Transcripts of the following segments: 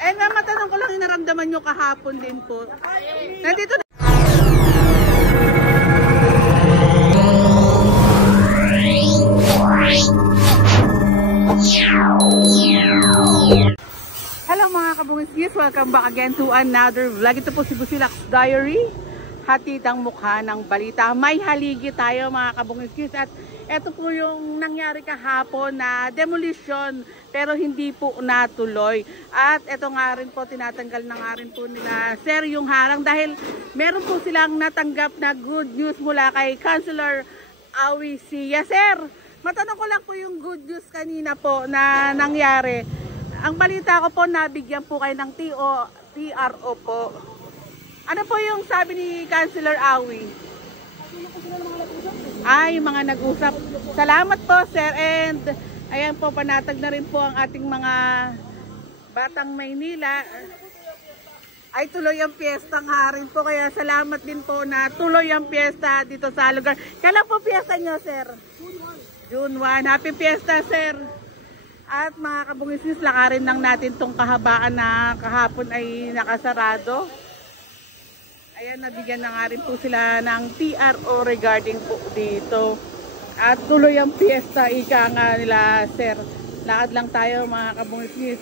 And matanong ko lang, inaramdaman nyo kahapon din po. Nandito na. Hello mga kabungis, welcome back again to another vlog. Ito po si Busilak's Diary. Hatid ang mukha ng balita. May haligi tayo mga kabungis, at ito po yung nangyari kahapon na demolition pero hindi po natuloy. At ito nga rin po, tinatanggal na nga rin po nila sir yung harang dahil meron po silang natanggap na good news mula kay Councilor Awi Sia. Sir, matanong ko lang po yung good news kanina po na nangyari. Ang balita ko po, nabigyan po kayo ng TRO po. Ano po yung sabi ni Councilor Awi? Ay, mga nag-usap. Salamat po sir, and ayan po, panatag na rin po ang ating mga Batang Maynila. Ay, tuloy ang piyesta nga rin po, kaya salamat din po na tuloy ang piyesta dito sa lugar. Kailan po piyesta nyo sir? June 1. Happy piyesta sir. At mga kabungisnis, lakarin lang natin tong kahabaan na kahapon ay nakasarado. Ayan, nabigyan na nga rin po sila ng TRO regarding po dito. At tuloy ang piyesta, ika nga nila sir. Lakad lang tayo mga kabungisnis.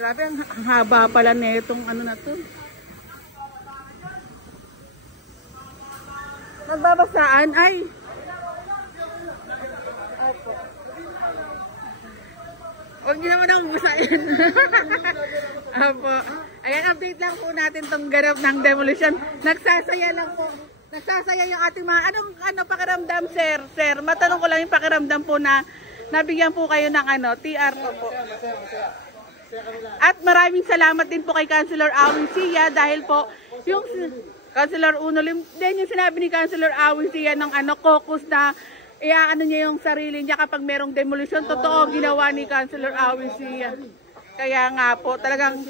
Grabe, ang haba pala netong ano na to. Nagbabasaan ay. Opo. Huwag niyo naman akong basahin. Opo. Ayan, update lang po natin tong ganap ng demolition. Nagsasaya lang po. Nagsasaya yung ating mga, ano pakiramdam sir? Sir, matanong ko lang yung pakiramdam po na nabigyan po kayo ng TRO po. At maraming salamat din po kay Councilor Awi Sia dahil po yung Councilor Unolim, din yung sinabi ni Councilor Awi Sia ng caucus na iaano niya yung sarili niya kapag merong demolition. Totoo ginawa ni Councilor Awi Sia. Kaya nga po talagang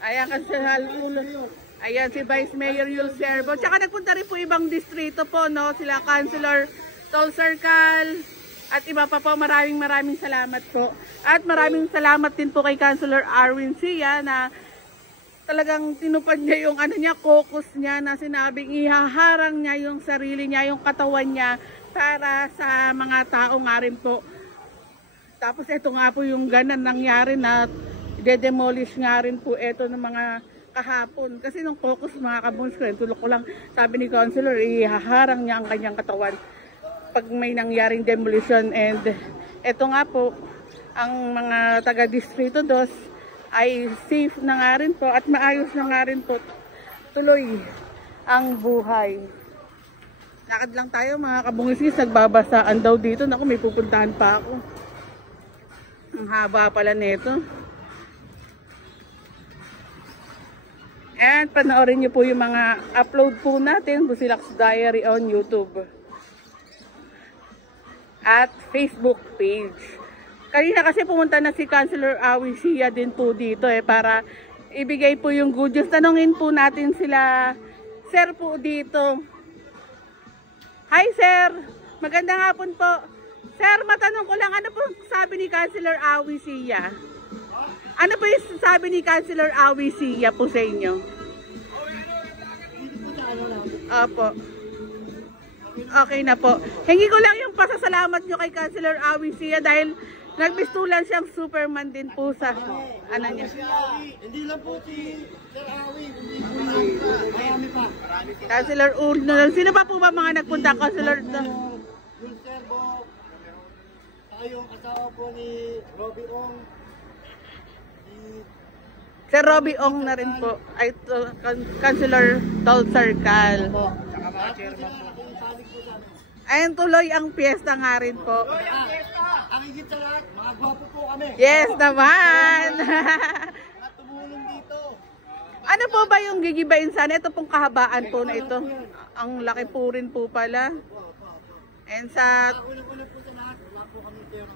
ayan, Councilor Unolim. Ayan si Vice Mayor Yul Servo. Tsaka nagpunta rin po ibang distrito po, no? Sila Councilor Tol Circle at iba pa po. Maraming salamat po. At maraming salamat din po kay Councilor Arwin Sia na talagang tinupad niya yung caucus niya na sinabing ihaharang niya yung sarili niya, yung katawan niya para sa mga tao nga rin po. Tapos ito nga po yung ganan nangyari na de-demolish nga rin po ito ng mga kahapon. Kasi nung caucus mga kabuns ko, tulok ko lang, sabi ni Councilor, ihaharang niya ang kanyang katawan pag may nangyaring demolition. And ito nga po, ang mga taga-distrito 2 ay safe na nga rin po at maayos na nga rin po tuloy ang buhay. Lakad lang tayo mga kabungisis, nagbabasaan daw dito. Naku, may pupuntahan pa ako. Ang haba pala nito. And panoorin nyo po yung mga upload po natin, Busilak's Diary on YouTube at Facebook page. Kanina kasi pumunta na si Councilor Awi Sia din po dito para ibigay po yung good news. Tanungin po natin sila sir po dito. Hi sir, magandang hapon po. Sir, matanong ko lang, ano po sabi ni Councilor Awi Sia? Ano po yung sabi ni Councilor Awi Sia po sa inyo? Opo. Okay na po. Hingi ko lang yung pasasalamat nyo kay Councilor Awi Sia dahil nagbistulan siyang Superman din po sa niya. Hindi lang po si Sir Awi, marami pa. Councilor Urno. Sino pa po ba mga nagpunta? Councilor Yung Servo, saka yung asawa po ni Robbie Ong. Sir Robbie Ong na rin po. Ay, Councilor Tol Circle. Saka mga chairman po. Ayun, tuloy ang piyesta nga rin po. Ang higit sa lahat, mga gwapo po kami. Yes naman! Mga tumulong dito. Ano po ba yung gigibain sana? Ito pong kahabaan po na ito. Ang laki po rin po pala. And sa... Una-una po sa lahat, wala po kami pera.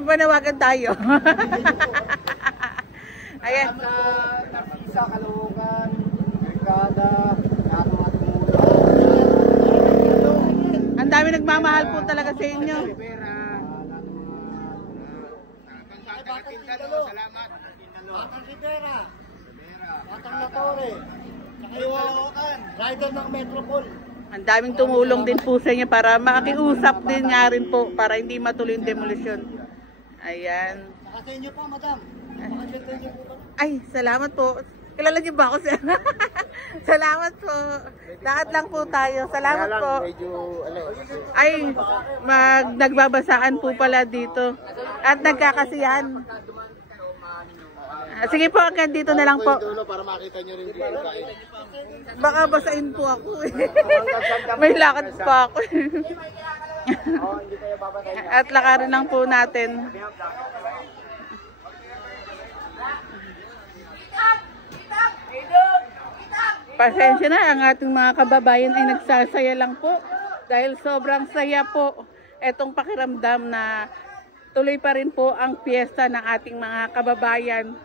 Manawagan tayo. Ayan. Sa Narcisa, Caloocan, Brigada, lahat mga tumulong. Ang dami nagmamahal po talaga sa inyo. Salamat. Batang Rivera. Batang Latore. Saka yung rider ng Metropol. Ang daming tumulong din po sa inyo para makiusap din nga rin po para hindi matuloy yung demolition. Ayan. Saka sa inyo po, madam. Napakaganda niyo po ba? Ay, salamat po. Kilala niyo ba ako, sir? Salamat po. Lahat lang po tayo. Salamat po. Ay, nagbabasaan po pala dito. At nagkakasiyahan. Sige po, hanggang dito na lang po. Para makita niyo rin dito tayo. Baka basain po ako. May lakad pa ako. At lakarin lang po natin. Pasensya na, ang ating mga kababayan ay nagsasaya lang po. Dahil sobrang saya po etong pakiramdam na tuloy pa rin po ang piyesta ng ating mga kababayan.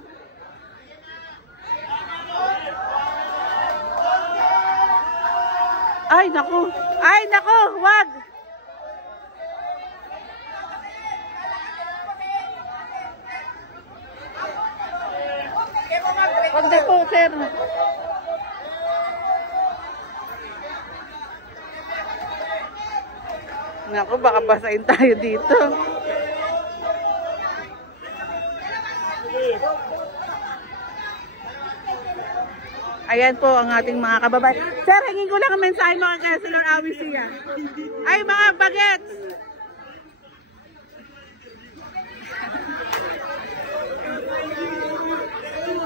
Ay, naku! Ay, naku! Wag! Wag na po, sir. Naku, baka basahin tayo dito. Ayan po ang ating mga kababayan. Sir, hingin ko lang ang mensahe mo kay Councilor Awi Sia. Ay, mga bagets!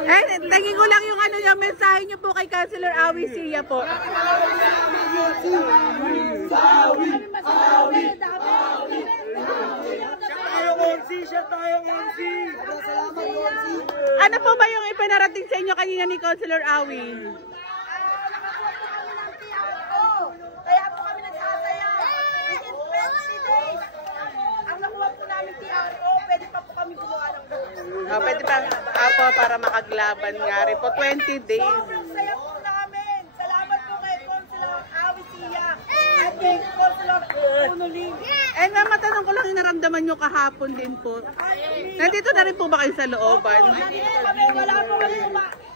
Ay, hingin ko lang yung yung mensahe niyo po kay Councilor Awi Sia po. Ano po ba yung ipinarating sa inyo kanina ni Councilor Awi? Kaya po kami nagsasaya. Within 20 days. Ang nakuha po namin TRO, pwede pa po kami gumawa ng ganito. Pwede pa po para makaglaban nga rin po. 20 days. Sobrang saya po namin. Salamat po kay Councilor Awi Sia at kay Councilor Unuling. And matanong ko lang, inaramdaman nyo kahapon din po. Nandito na rin po ba kayo sa looban? Nandito kami,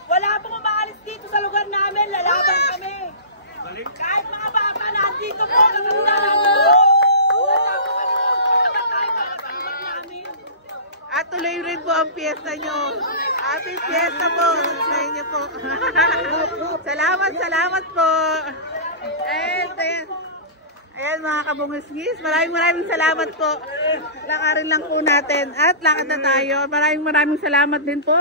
wala pong umaalis dito sa lugar namin. Lalaban kami. Kahit mga bata nandito po, nakakita namin po. At tuloy rin po ang piyesta nyo. Happy piyesta po sa inyo po. Salamat po. Ayan mga kabungis-ngis, maraming salamat po. Lakarin lang po natin at lakad na tayo. Maraming salamat din po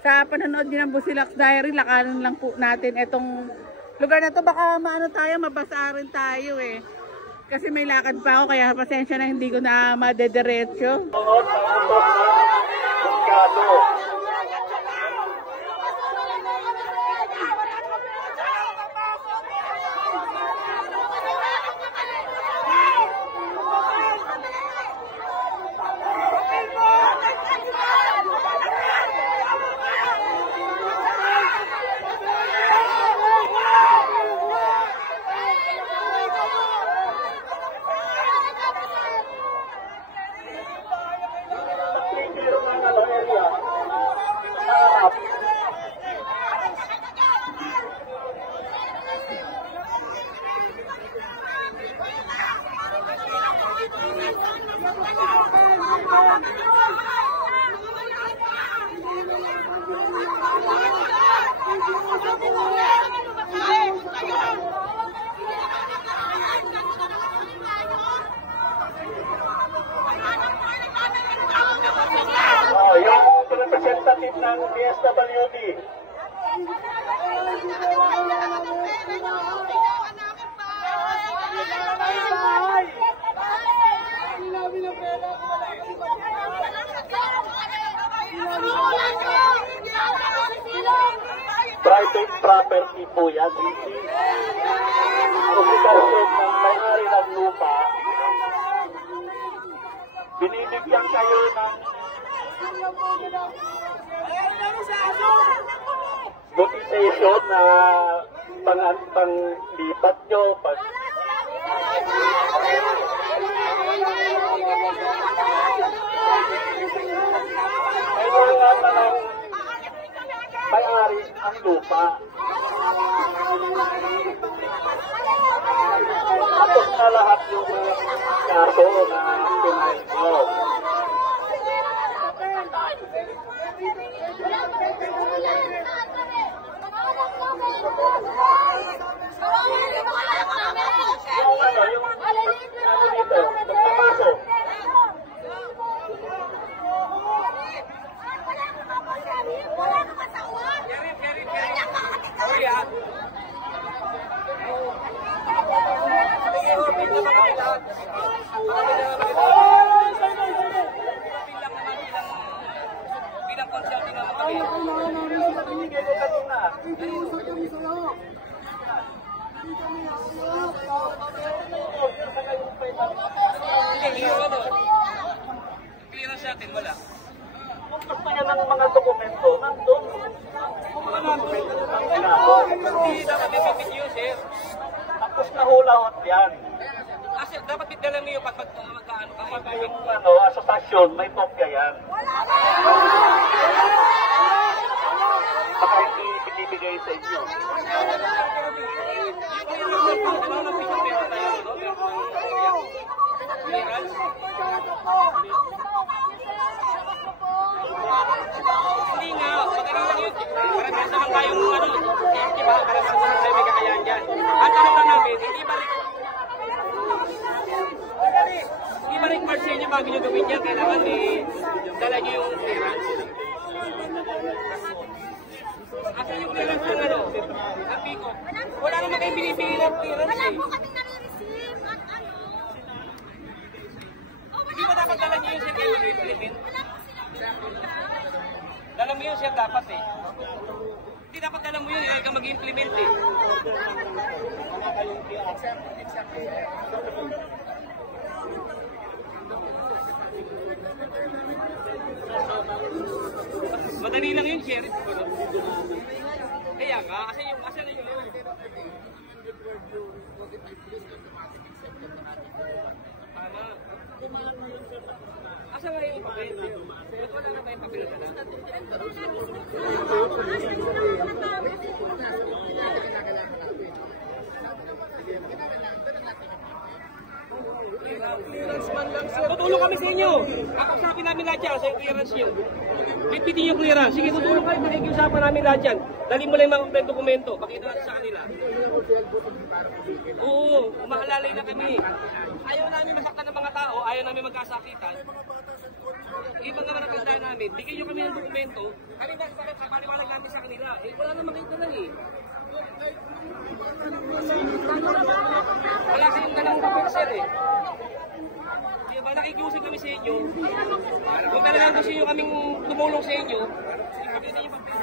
sa panonood din ng Busilaks Diary. Lakarin lang po natin itong lugar na to. Baka mabasa rin tayo eh. Kasi may lakad pa ako, kaya pasensya na hindi ko na madederecho. Yung representative ng PSWD. Private property po yan. Obligasyon ng may-ari ng lupa. Binibigyan kayo ng notification na panglipat nyo, kailangan na ng may-ari ang lupa. Tapos na lahat yung kaso na pinahin mo. Clearance natin, wala. Kung gusto niya ng mga dokumento, nandun. Hindi dapat may video, sir. Tapos nahulahot yan. Kasi dapat dala mo yung pag magkaano ka. Pag yung asosasyon, may kopya yan. Baka hindi binibigay sa inyo. Hindi nga, magkakaroon yun. Para-para naman tayong diba? Para-para naman tayo may kakayahan dyan. Ang tanong lang namin, hindi ba required sa inyo bago nyo gawin yan? Kailangan dala nyo yung clearance. Asa yung clearance ng ang PICO? Wala naman kayo binibili ng clearance. Wala po kaming nare-receive at ano. Hindi ba dapat dala nyo yung sir kayo i-implement? Wala po silang pinagpunta. Dala mo yun sir dapat eh. Hindi dapat dala mo yun, hindi ka mag-implement eh. Madali lang yun, Sheriff. Kaya nga, kasi yung asa nga yung papel? Ba't wala na ba yung papel na dala? Tutulong kami sa inyo. Kakasapin namin lahat yan sa clearance nyo. Bitbitin yung clearance. Sige, tutulong kayo. Pakikiusapan namin lahat yan. Dali mo lang yung mga dokumento. Pakita natin sa kanila. Oo, umaalalay na kami. Ayaw namin masaktan ng mga tao. Ayaw namin magkasakitan. Ibang naman ang tandaan namin. Bigyan nyo kami ng dokumento. Kami na sa paliwanag namin sa kanila. Eh, wala naman kayo lang eh. Wala kayong dalang kapag eh. Di ba nakikiusap kami sa inyo? Kung talagang gusto nyo kaming tumulong sa inyo, ibigay na yung papel.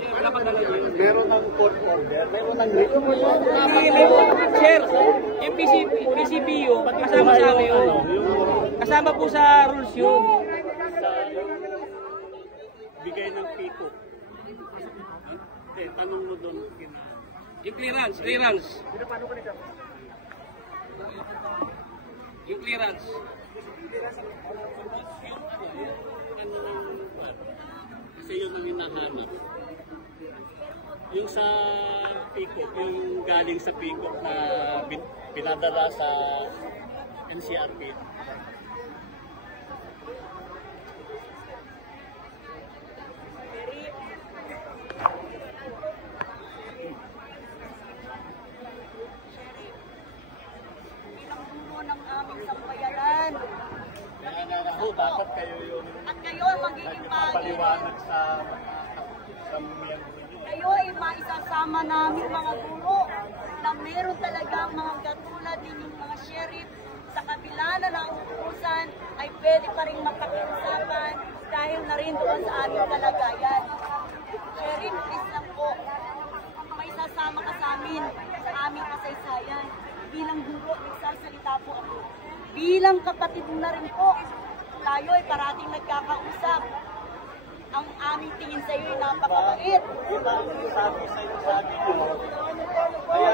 Sir, wala pa dala nyo. Meron ng court order, meron ng Sir, yung PCPU, kasama sa amin yun. Kasama po sa rules yun. bigay ng PICO. Tanong mo doon. Yung clearance. Yung clearance. Kasi yun ang hinahanap. Yung sa PICO, yung galing sa PICO na pinadala sa NCRP. Ng aming sambayanan. Dapat kayo yung At kayo ang magiging paliwanag sa miyembro niyo. Kayo ay maisasama namin mga guro na meron talagang mga katulad ninyong mga sheriff sa kabila na nauutusan ay pwede pa rin mapakiusapan dahil na rin doon sa aming kalagayan. Sheriff, please lang po, maisasama ka sa amin sa aming kasaysayan. Bilang guro, nagsasalita po ako. Bilang kapatid mo na rin po, tayo ay parating nagkakausap. Ang aming tingin sa iyo ay napakabait. Sabi niyo, kaya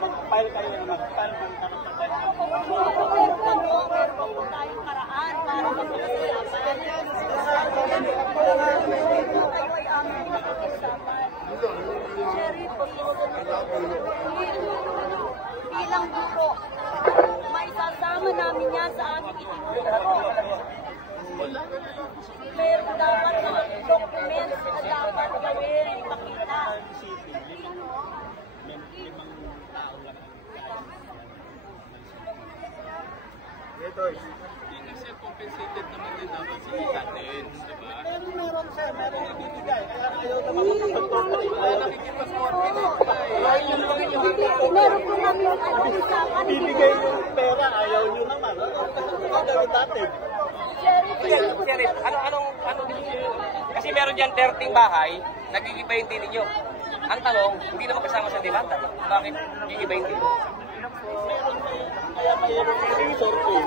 mag-file kayo ng karapatan. Meron pa po tayong paraan. Sheriff, bilang guro, may sasama namin yan sa aming itinuturo. Meron dapat mga documents na dapat gawin, ipakita. Compensated naman din dapat sila natin, di ba? Meron sir, meron ibibigay. Kaya ayaw naman mag-comply. Kaya Meron po namin usapan. bibigay yung pera, ayaw nyo naman. Ano gagawin natin? Sheriff, ano, kasi meron dyan 13 bahay, nag-iiba yung tinin nyo. Ang tanong, hindi naman kasama sa demanda. Bakit iiba yung tinin? Kaya mayroon yung survey.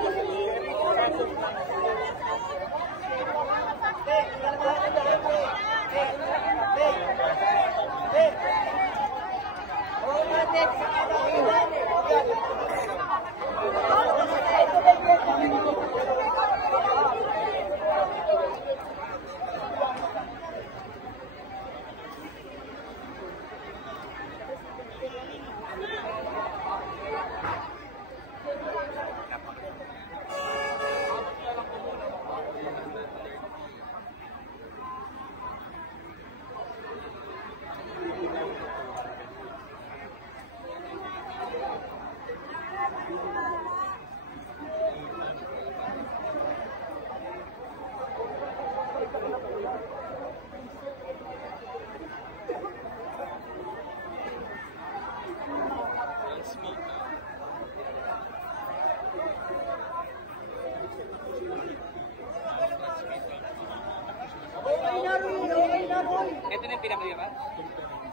Ito na yung pinakaliran?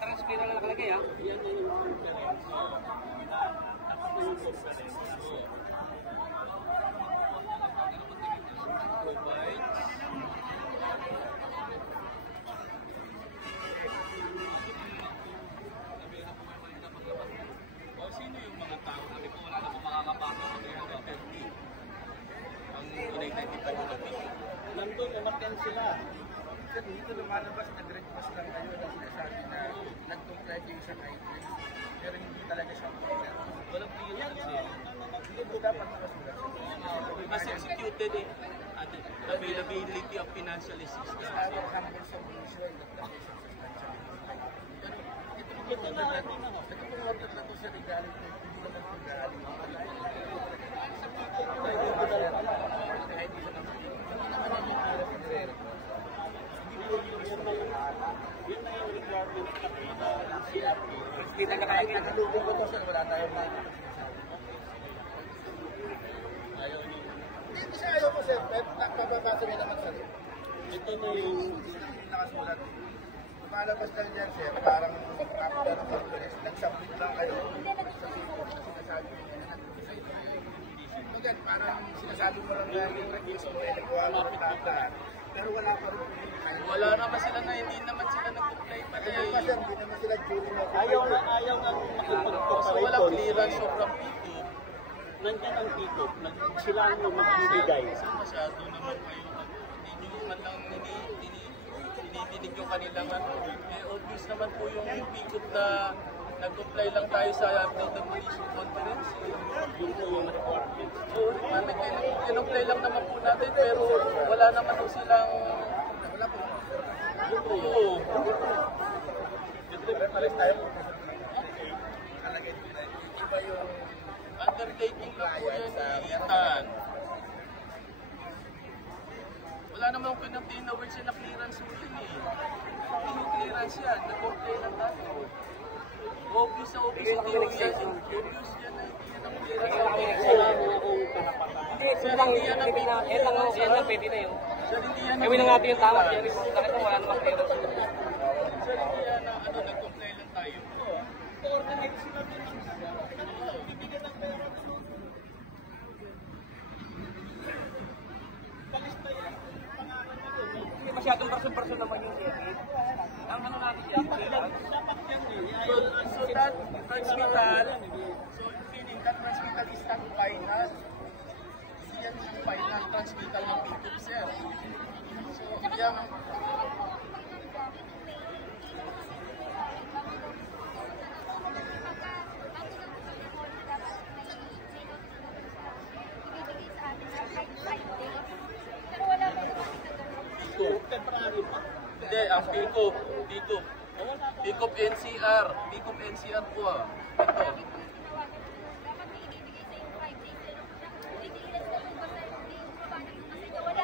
Transpira na nakalagay ha? Sino yung mga tao namin po wala namang makakapasok ng ang United Department? Nandun, umaten sila. Kasi dito lumalabas, nag-request lang kayo na sinasabi na nag-comply kayo sa guidelines. Pero hindi talaga siya comply. Walang clearance eh. Hindi po dapat nakasulat. Mas executed eh. Availability of financial assistance. Our humble submission that the patient substantially. Pero ito pong order na to sa regaling ko, hindi naman po galing. Yun na yung requirement ng CRP. Hindi na nakalagay. Nagdudugong ko to sir, wala tayong nakikita. Ayaw niyo. Hindi siya ayaw ko sir, pero nakababasa niya naman sir. Ito na yung nakasulat. Lumalabas lang dyan sir, parang capital of confidence. Nag-submit lang kayo. Sinasabi niyo na nag-submit kayo. Again, parang sinasabi mo lang na yung requisition na nagawa mo ng lahat. Pero wala pa rin. Wala naman sila na hindi naman sila nag-comply pa Kasi hindi naman sila duty na. Ayaw na makipag-cooperate. So wala clearance sobrang pito. Nandiyan ang pito. Sila ang magbibigay. Masyado naman kayo. Hindi nyo man lang dinidinig yung kanilang ano. Eh obvious naman po yung pikot na nag-comply lang tayo sa demolition conference. Yun po yung requirement. So, in-apply lang naman po natin pero wala naman po silang oo. Pares tayo. Alagay nila. Iba yung Undertaking lang po yan iitan. Wala naman akong pinag-obtain na words na clearance mo yun eh. Hindi clearance yan. Nag-comply lang tayo. Obvious na obvious. Hindi yan. Obvious yan na hindi yan ang clearance. Sir, hindi yan ang pwede. Yan lang pwede na yun. Sir, hindi yan ang gawin na natin yung tama. Bakit wala namang clearance? Sir, hindi yan ang nag-comply lang tayo. Coordinate sila din. Bibigyan ng pera. Hindi masyadong person-person naman yung David. Ang ano natin yan, so that transmittal, so meaning that transmittal is not final. Hindi yan yung final transmittal ng PTIP, sir. So, yan Pickup. Pickup NCR. Pickup NCR po ah.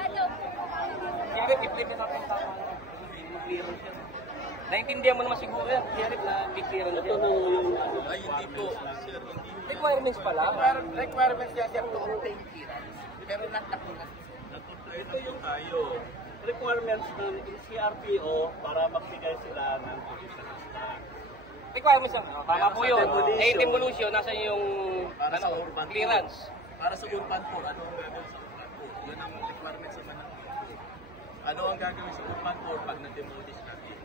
Ito. Kaya i-flip na natin sa clearance yan. Naintindihan mo naman siguro yan. Kaya na clearance yan. Ay, hindi po. Sir, hindi. Requirements pala. Requirements niya sir to obtain clearance. Pero nagtapunan. Ito yung tayo. Requirements ng CRPO para magbigay sila ng provisional stock. Requirements yan. Tama po yun. demolition. Eh, demolition, nasa yung Para sa urban clearance. Para sa urban po, ano ang gagawin sa urban po? Yun ang requirements naman ng urban po. Ano ang gagawin sa urban po pag na-demolish natin?